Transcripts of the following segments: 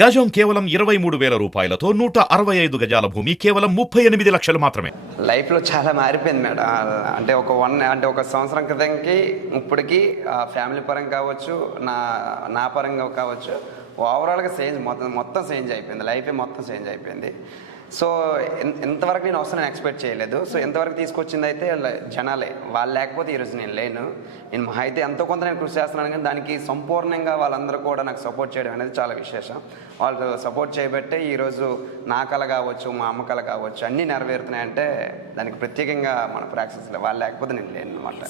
గజం కేవలం 23,000 రూపాయలతో 165 గజాల భూమి కేవలం 38 లక్షలు మాత్రమే. లైఫ్లో చాలా మారిపోయింది మేడం. అంటే ఒక సంవత్సరం క్రితంకి ఇప్పటికి ఫ్యామిలీ పరంగా కావచ్చు, నా పరంగా కావచ్చు, ఓవరాల్గా మొత్తం చేంజ్ అయిపోయింది. లైఫే మొత్తం చేంజ్ అయిపోయింది. సో ఇంతవరకు నేను అవసరం ఎక్స్పెక్ట్ చేయలేదు. సో ఇంతవరకు తీసుకొచ్చింది అయితే జనాలే. వాళ్ళు లేకపోతే ఈరోజు నేను లేను. నేను మహా అయితే ఎంతో కొంత నేను కృషి చేస్తున్నాను, కానీ దానికి సంపూర్ణంగా వాళ్ళందరూ కూడా నాకు సపోర్ట్ చేయడం అనేది చాలా విశేషం. వాళ్ళు సపోర్ట్ చేయబట్టే ఈరోజు నా కళ కావచ్చు, మా అమ్మ కళ కావచ్చు అన్నీ నెరవేరుతున్నాయంటే దానికి ప్రత్యేకంగా మన ప్రాక్టీస్లో వాళ్ళు లేకపోతే నేను లేను అనమాట.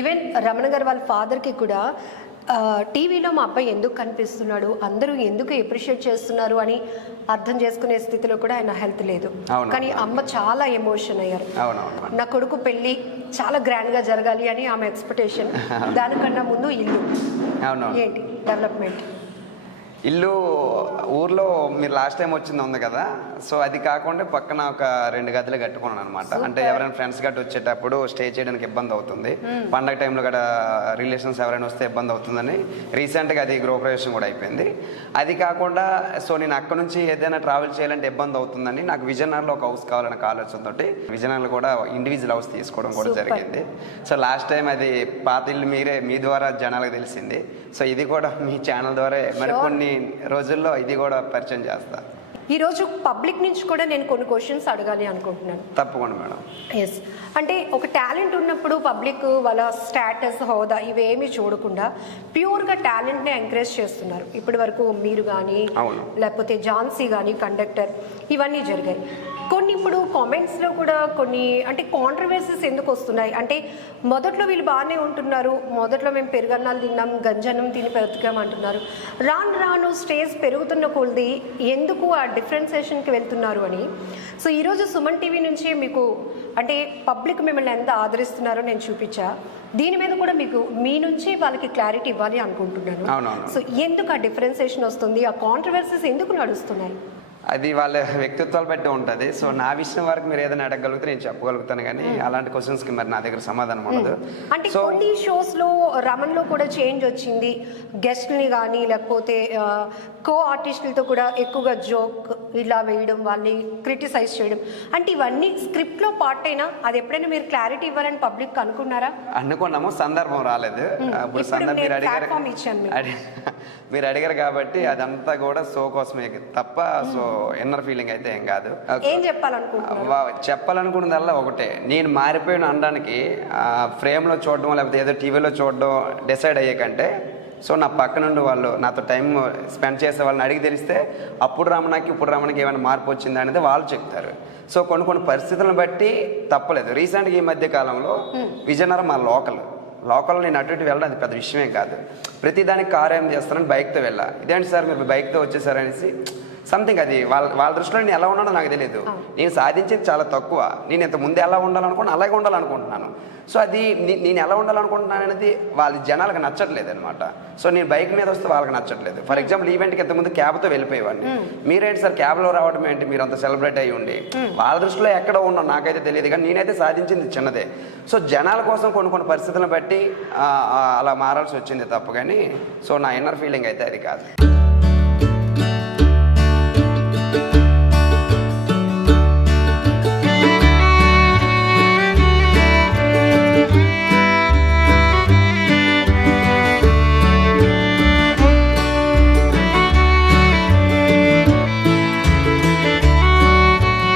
ఈవెన్ రమణ గారు వాళ్ళ ఫాదర్కి కూడా టీవీలో మా అబ్బాయి ఎందుకు కనిపిస్తున్నాడు, అందరూ ఎందుకు ఎప్రిషియేట్ చేస్తున్నారు అని అర్థం చేసుకునే స్థితిలో కూడా ఆయన హెల్త్ లేదు. కానీ అమ్మ చాలా ఎమోషన్ అయ్యారు. నా కొడుకు పెళ్ళి చాలా గ్రాండ్గా జరగాలి అని ఆమె ఎక్స్పెక్టేషన్. దానికన్నా ముందు ఇల్లు ఏంటి డెవలప్మెంట్? ఇల్లు ఊర్లో మీరు లాస్ట్ టైం వచ్చింది ఉంది కదా, సో అది కాకుండా పక్కన ఒక 2 గదులు కట్టుకున్నాను అనమాట. అంటే ఎవరైనా ఫ్రెండ్స్ గట్ట వచ్చేటప్పుడు స్టే చేయడానికి ఇబ్బంది అవుతుంది, పండగ టైంలో గట్రా రిలేషన్స్ ఎవరైనా వస్తే ఇబ్బంది అవుతుందని రీసెంట్గా అది గృహప్రవేశం కూడా అయిపోయింది. అది కాకుండా సో నేను అక్కడ నుంచి ఏదైనా ట్రావెల్ చేయాలంటే ఇబ్బంది అవుతుందని నాకు విజయనగరంలో ఒక హౌస్ కావాలన్న ఆలోచనతోటి విజయనగరంలో కూడా ఇండివిజువల్ హౌస్ తీసుకోవడం కూడా జరిగింది. సో లాస్ట్ టైం అది పాత ఇల్లు మీ ద్వారా జనాలకు తెలిసింది. సో ఇది కూడా మీ ఛానల్ ద్వారా మరికొన్ని రోజుల్లో ఇది కూడా పరిచయం చేస్తా. ఈరోజు పబ్లిక్ నుంచి కూడా నేను కొన్ని క్వశ్చన్స్ అడగాలి అనుకుంటున్నాను. తప్పకుండా మేడం. ఎస్, అంటే ఒక టాలెంట్ ఉన్నప్పుడు పబ్లిక్ వాళ్ళ స్టేటస్, హోదా ఇవేమీ చూడకుండా ప్యూర్గా టాలెంట్ని ఎంకరేజ్ చేస్తున్నారు. ఇప్పటి వరకు మీరు కానీ లేకపోతే ఝాన్సీ కానీ కండక్టర్ ఇవన్నీ జరిగాయి. కొన్ని ఇప్పుడు కామెంట్స్లో కూడా కొన్ని అంటే కాంట్రవర్సీస్ ఎందుకు వస్తున్నాయి అంటే మొదట్లో వీళ్ళు బాగానే ఉంటున్నారు, మొదట్లో మేము పెరుగన్నాలు తిన్నాం, గంజన్నం తిని బ్రతికాం అంటున్నారు. రాను స్టేజ్ పెరుగుతున్న కొలది ఎందుకు ఆ డిఫరెన్సియేషన్కి వెళ్తున్నారు అని. సో ఈరోజు సుమన్ టీవీ నుంచి మీకు అంటే పబ్లిక్ మిమ్మల్ని ఎంత ఆదరిస్తున్నారో నేను చూపించా. దీని మీద కూడా మీకు మీ నుంచి వాళ్ళకి క్లారిటీ ఇవ్వాలి అనుకుంటున్నాను. సో ఎందుకు ఆ డిఫరెన్సియేషన్ వస్తుంది, ఆ కాంట్రవర్సీస్ ఎందుకు నడుస్తున్నాయి? అది వాళ్ళ వ్యక్తిత్వాలు బట్టి ఉంటుంది. సో నా విషయం వరకు మీరు ఏదైనా అడగగలిగితే నేను చెప్పగలుగుతాను, కానీ అలాంటి క్వశ్చన్స్కి మరి నా దగ్గర సమాధానం ఉండదు. అంటే కొన్ని షోస్లో రమణ్లో కూడా చేంజ్ వచ్చింది, గెస్ట్ని కానీ లేకపోతే కో ఆర్టిస్టులతో కూడా ఎక్కువగా జోక్ ఇలా వేయడం, వాళ్ళని క్రిటిసైజ్ చేయడం, అంటే ఇవన్నీ స్క్రిప్ట్లో పార్ట్ అయినా అది ఎప్పుడైనా మీరు క్లారిటీ ఇవ్వాలని పబ్లిక్ అనుకున్నారా? అనుకున్నాము, సందర్భం రాలేదు. ఇప్పుడు మీరు అడిగారు కాబట్టి అదంతా కూడా షో కోసమే తప్ప సో ఇన్నర్ ఫీలింగ్ అయితే ఏం కాదు. ఏం చెప్పాలనుకున్నదల్లా ఒకటే, నేను మారిపోయిన అనడానికి ఫ్రేమ్లో చూడడం లేకపోతే ఏదో టీవీలో చూడడం డిసైడ్ అయ్యే కంటే సో నా పక్క నుండి వాళ్ళు నాతో టైం స్పెండ్ చేసే వాళ్ళని అడిగి తెలిస్తే అప్పుడు రమణకి ఏమైనా మార్పు వచ్చిందా అనేది వాళ్ళు చెప్తారు. సో కొన్ని పరిస్థితులను బట్టి తప్పలేదు. రీసెంట్గా ఈ మధ్య కాలంలో విజయనగరం మా లోకల్ నేను అటు ఇటు వెళ్ళడం అది పెద్ద విషయమే కాదు. ప్రతిదానికి కారు ఏం చేస్తానని బైక్తో వెళ్ళా. ఇదేంటి సార్ మీరు బైక్తో వచ్చేసారనేసి సంథింగ్ అది వాళ్ళ దృష్టిలో నేను ఎలా ఉన్నానో నాకు తెలియదు. నేను సాధించేది చాలా తక్కువ. నేను ఇంత ముందు ఎలా ఉండాలనుకున్నాను అలాగే ఉండాలనుకుంటున్నాను. సో అది నేను ఎలా ఉండాలనుకుంటున్నాను అనేది వాళ్ళ జనాలకు నచ్చట్లేదు అనమాట. సో నేను బైక్ మీద వస్తే వాళ్ళకి నచ్చట్లేదు. ఫర్ ఎగ్జాంపుల్ ఈవెంట్కి ఇంతకుముందు క్యాబ్తో వెళ్ళిపోయేవాడిని. మీరేంటి సార్ క్యాబ్లో రావడం ఏంటి, మీరు అంత సెలబ్రేట్ అయ్యి ఉండి వాళ్ళ దృష్టిలో ఎక్కడ ఉన్నాను నాకైతే తెలియదు, కానీ నేనైతే సాధించింది చిన్నదే. సో జనాల కోసం కొన్ని పరిస్థితులను బట్టి అలా మారాల్సి వచ్చింది తప్ప, కానీ సో నా ఇన్నర్ ఫీలింగ్ అయితే అది కాదు.